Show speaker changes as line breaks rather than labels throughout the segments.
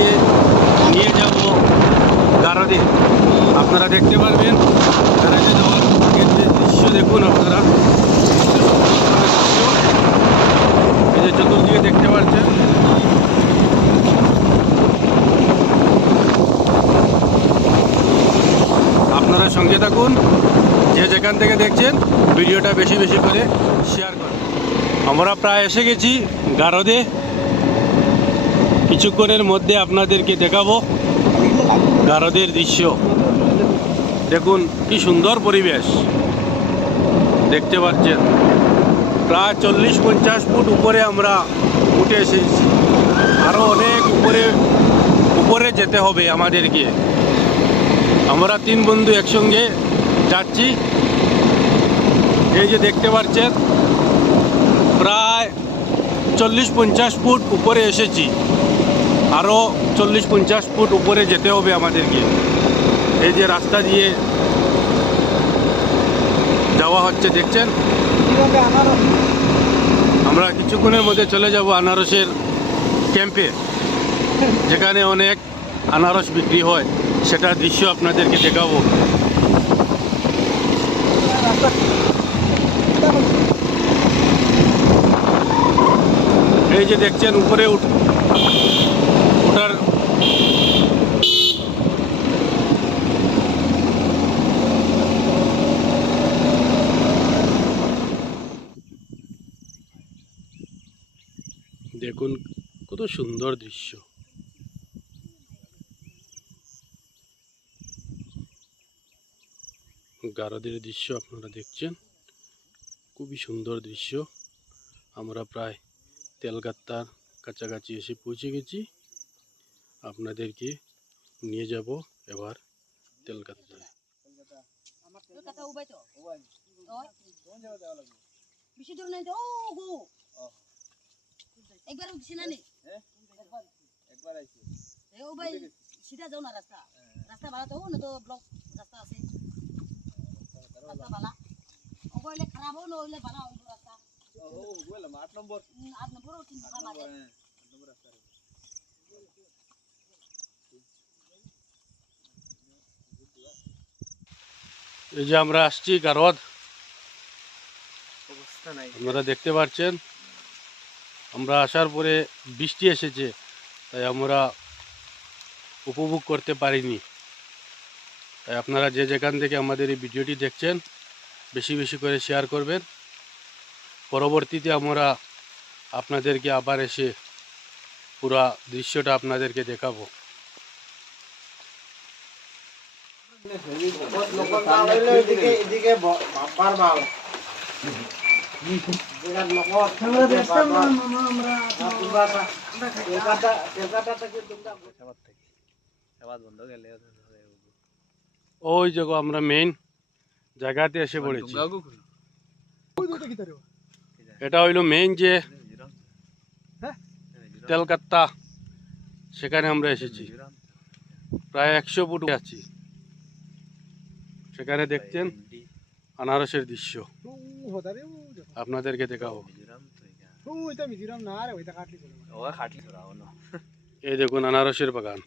আপনাদেরকে নিয়ে যাব গারদে। আপনারা দেখতে পারবেন গারাজে যাওয়ার আগের যে দৃশ্য দেখুন আপনারা। এই যে চতুর্দিকে দেখতে পাচ্ছেন। আপনারা সঙ্গে থাকুন, যে যেখান থেকে দেখছেন, ভিডিওটা বেশি বেশি করে শেয়ার করুন। আমরা প্রায় এসে গেছি গারদে। কিছুক্ষণের মধ্যে আপনাদেরকে দেখাবো গারদের দৃশ্য। দেখুন, কি সুন্দর পরিবেশ। দেখতে পাচ্ছেন, প্রায় চল্লিশ পঞ্চাশ ফুট উপরে আমরা উঠে এসেছি। আরও অনেক উপরে উপরে যেতে হবে আমাদেরকে। আমরা তিন বন্ধু একসঙ্গে যাচ্ছি। এই যে দেখতে পাচ্ছেন, প্রায় চল্লিশ পঞ্চাশ ফুট উপরে এসেছি। আরও চল্লিশ পঞ্চাশ ফুট উপরে যেতে হবে আমাদেরকে। এই যে রাস্তা দিয়ে যাওয়া হচ্ছে, দেখছেন? আমরা কিছুক্ষণের মধ্যে চলে যাব আনারসের ক্যাম্পে, যেখানে অনেক আনারস বিক্রি হয়। সেটার দৃশ্য আপনাদেরকে দেখাবো। এই যে দেখছেন, উপরে উঠ ওটার দেখুন কত সুন্দর দৃশ্য। গারদের দৃশ্য আপনারা দেখছেন। খুবই সুন্দর দৃশ্য। আমরা প্রায় তেলগাত্তার কাছাকাছি এসে পৌঁছে গেছি। আপনাদেরকে নিয়ে যাব এবার তেলগাত্তায়
কলকাতা উবাই তো? ওই। বেশি দূর নাই তো? ও গো একবার উঠছি না নি?
একবার আইছি।
এ উবাই সিধা যাও না রাস্তা। রাস্তা ভালো তো না তো ব্লক রাস্তা আছে। রাস্তা ভালো ওগলে খারাপ হো নইলে ভালো হইব রাস্তা।
ও বললাম আট নম্বর।
উম, আট নম্বর তিন
আট
ভালো
নম্বর
আছে
হ্যাঁ আট নম্বর
এই যে আমরা আসছি গারদ
অবস্থা নাই।
আপনারা দেখতে পাচ্ছেন আমরা আসার পরে বৃষ্টি এসেছে তাই আমরা উপভোগ করতে পারিনি। তাই আপনারা যে যেখান থেকে আমাদের এই ভিডিওটি দেখছেন বেশি বেশি করে শেয়ার করবেন। পরবর্তীতে আমরা আপনাদেরকে আবার এসে পুরা দৃশ্যটা আপনাদেরকে দেখাবো
এদিকে বাবার বাল বন্ধ গেলে
ওই জায়গা আমরা মেইন জায়গাতে এসে পড়েছি। এটা হইল মেইন যে তেলকাত্তা সেখানে আমরা এসেছি। প্রায় একশো ফুট আছি। সেখানে দেখছেন আনারসের দৃশ্য। আপনাদেরকে দেখাবো। এই দেখুন আনারসের বাগান।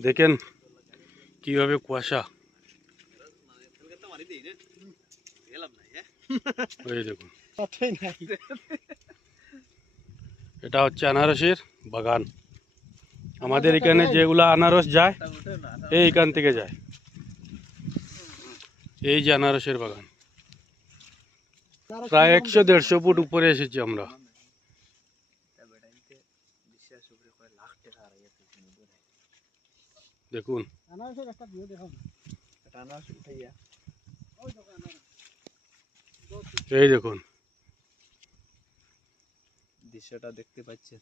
দেখেন কীভাবে কুয়াশা। দেখুন। এটা হচ্ছে আনারসের বাগান। আমাদের এখানে যেগুলো আনারস যায় এই এখান থেকে যায়। এই যে আনারসের বাগান। প্রায় একশো দেড়শো ফুট উপরে এসেছি আমরা। দেখুন। এই দেখুন।
দৃশ্যটা দেখতে পাচ্ছেন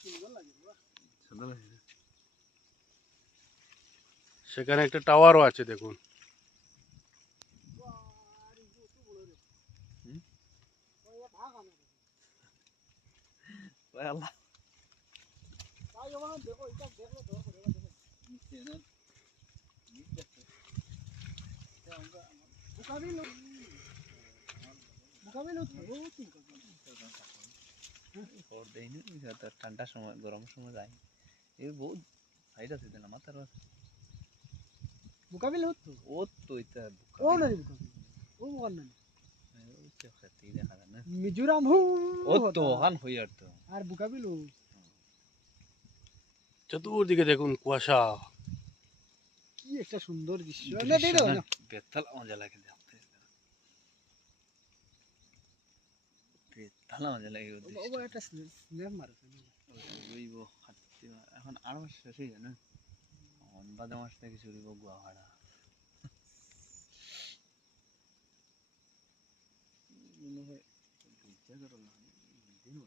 সুন্দর লাগছে না?
সেখানে একটা টাওয়ারও আছে দেখুন।
ওই আল্লাহ ওর দেয়নি তো ঠান্ডার সময় গরমের সময় যায় এই বহুত সাইড আছে দিলাম মাথার মাথা
মুকাবিল হতো
ও তো এটা
ও মুকাবিল ও
না
মিজোরাম হু
ও তো হই আর তো
আর মুকাবিল
চতুর্দিকে দেখুন কুয়াশা।
কি একটা সুন্দর দৃশ্য। না না?
বেতাল মজা লাগে বেতাল মজা লাগে ওর
একটা স্ন্যাপ
রইব হাঁটতে এখন আরও মাস শেষ হয়ে যায় না? এখন বাদে মাস থেকে শুরু হইব গুয়াহাটা। মনে হয় দুইটা করো না। দিন না